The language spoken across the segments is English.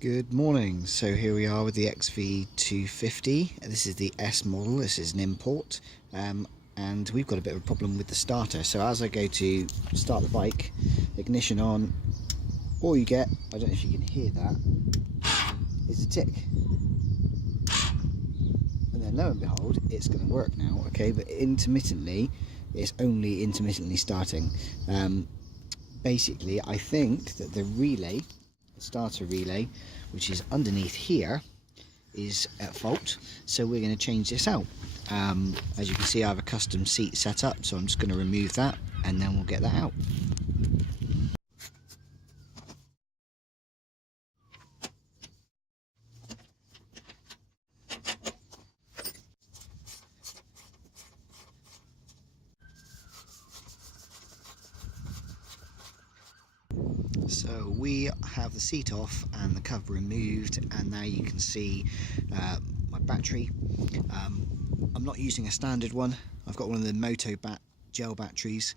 Good morning. So here we are with the xv250. This is the S model. This is an import, and we've got a bit of a problem with the starter. So as I go to start the bike, ignition on, all you get, I don't know if you can hear that, is a tick. And then lo and behold, it's going to work now. Okay, but intermittently, it's only intermittently starting. Basically, I think that the relay, starter relay, which is underneath here, is at fault, so we're going to change this out. As you can see, I have a custom seat set up, so I'm just going to remove that and then we'll get that out. So we have the seat off and the cover removed, and now you can see my battery. I'm not using a standard one. I've got one of the Moto gel batteries.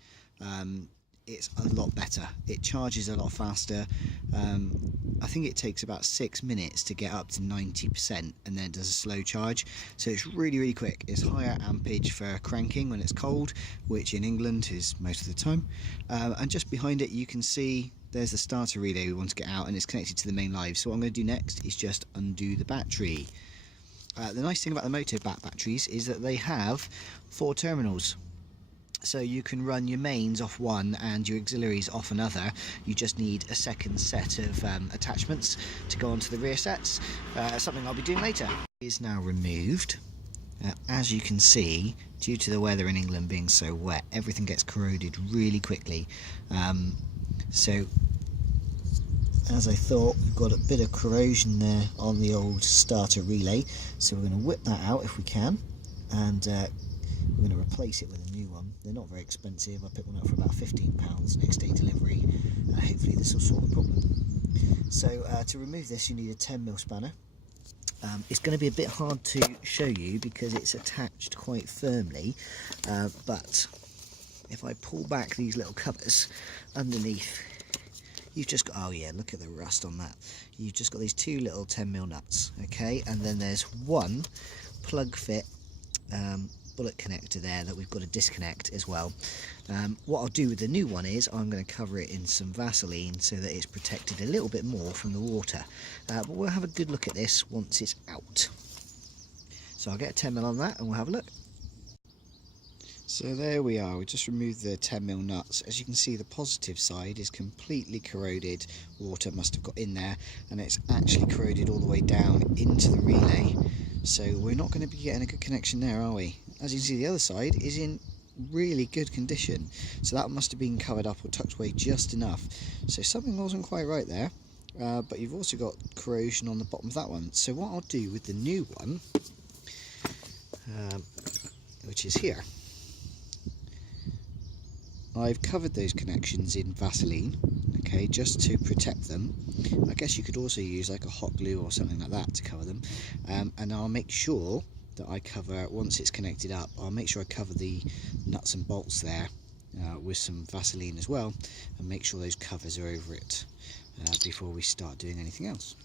It's a lot better. It charges a lot faster. I think it takes about 6 minutes to get up to 90%, and then it does a slow charge. So it's really quick. It's higher ampage for cranking when it's cold, which in England is most of the time. And just behind it you can see there's the starter relay we want to get out, and it's connected to the main live. So what I'm going to do next is just undo the battery. The nice thing about the Moto batteries is that they have 4 terminals. So you can run your mains off one and your auxiliaries off another. You just need a second set of attachments to go onto the rear sets. Something I'll be doing later. It is now removed. As you can see, due to the weather in England being so wet, everything gets corroded really quickly. So as I thought, we've got a bit of corrosion there on the old starter relay, so we're going to whip that out if we can, and we're going to replace it with a new one. They're not very expensive. I picked one up for about £15 next day delivery. Hopefully this will sort the problem. So to remove this you need a 10mm spanner. It's going to be a bit hard to show you because it's attached quite firmly, but if I pull back these little covers underneath, you've just got, oh yeah, look at the rust on that. You've just got these 2 little 10mm nuts, okay, and then there's one plug fit bullet connector there that we've got to disconnect as well. What I'll do with the new one is I'm going to cover it in some Vaseline so that it's protected a little bit more from the water, but we'll have a good look at this once it's out. So I'll get a 10mm on that and we'll have a look. So there we are, we just removed the 10mm nuts. As you can see, the positive side is completely corroded. Water must have got in there, and it's actually corroded all the way down into the relay. So we're not going to be getting a good connection there, are we? As you can see, the other side is in really good condition. So that must have been covered up or tucked away just enough. So something wasn't quite right there. But you've also got corrosion on the bottom of that one. So what I'll do with the new one, which is here, I've covered those connections in Vaseline, okay, just to protect them. I guess you could also use like a hot glue or something like that to cover them. And I'll make sure that I cover, once it's connected up, I'll make sure I cover the nuts and bolts there with some Vaseline as well, and make sure those covers are over it before we start doing anything else.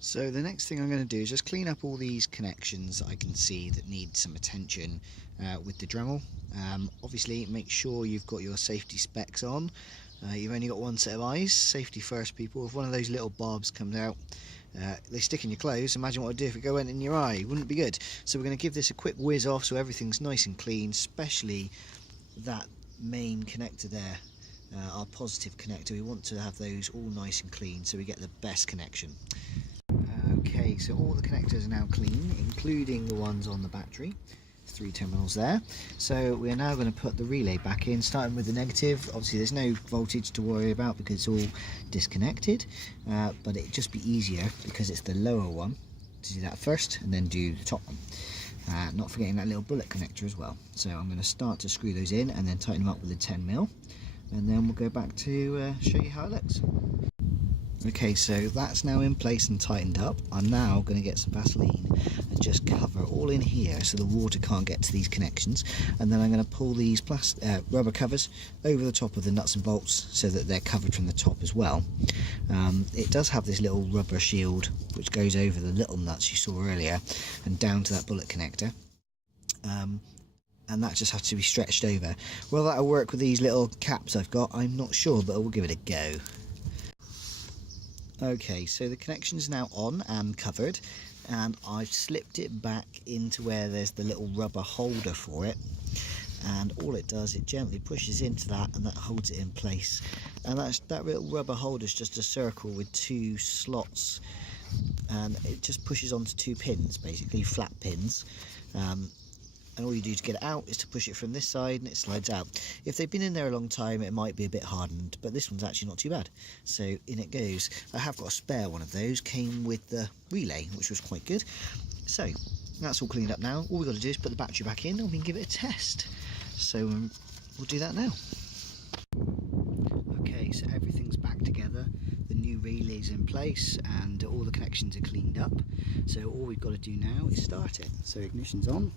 So the next thing I'm going to do is just clean up all these connections that I can see that need some attention with the Dremel. Obviously make sure you've got your safety specs on. You've only got one set of eyes. Safety first, people. If one of those little barbs comes out, they stick in your clothes. Imagine what it'd do if it went in your eye. Wouldn't be good. So we're going to give this a quick whiz off so everything's nice and clean, especially that main connector there, our positive connector. We want to have those all nice and clean so we get the best connection. Okay, so all the connectors are now clean, including the ones on the battery. 3 terminals there. So we're now going to put the relay back in, starting with the negative. Obviously there's no voltage to worry about because it's all disconnected, but it'd just be easier because it's the lower one to do that first and then do the top one. Not forgetting that little bullet connector as well. So I'm going to start to screw those in and then tighten them up with a 10mm, and then we'll go back to show you how it looks. Okay, so that's now in place and tightened up. I'm now going to get some Vaseline and just cover all in here so the water can't get to these connections, and then I'm going to pull these rubber covers over the top of the nuts and bolts so that they're covered from the top as well. It does have this little rubber shield which goes over the little nuts you saw earlier and down to that bullet connector, and that just has to be stretched over. Well, that'll work with these little caps I've got, I'm not sure, but we'll give it a go. Okay, so the connection's now on and covered, and I've slipped it back into where there's the little rubber holder for it, and all it does, it gently pushes into that and that holds it in place. And that little rubber holder is just a circle with 2 slots, and it just pushes onto 2 pins, basically flat pins. And all you do to get it out is to push it from this side and it slides out. If they've been in there a long time, it might be a bit hardened, but this one's actually not too bad. So in it goes. I have got a spare one of those, came with the relay, which was quite good. So that's all cleaned up now. All we've got to do is put the battery back in and we can give it a test. So we'll do that now. Okay, so everything's back together. The new relay's in place and all the connections are cleaned up. So all we've got to do now is start it. So ignition's on.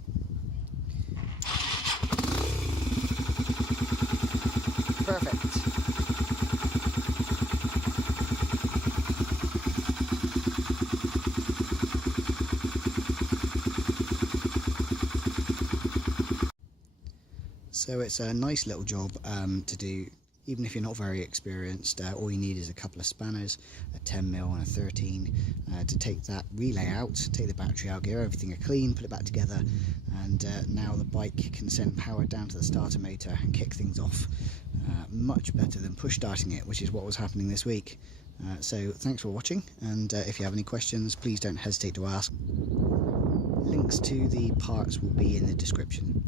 Perfect. So it's a nice little job to do, even if you're not very experienced. All you need is a couple of spanners, a 10mm and a 13, to take that relay out, take the battery out, give everything a clean, put it back together, and now the bike can send power down to the starter motor and kick things off. Much better than push starting it, which is what was happening this week. So thanks for watching, and if you have any questions, please don't hesitate to ask. Links to the parts will be in the description.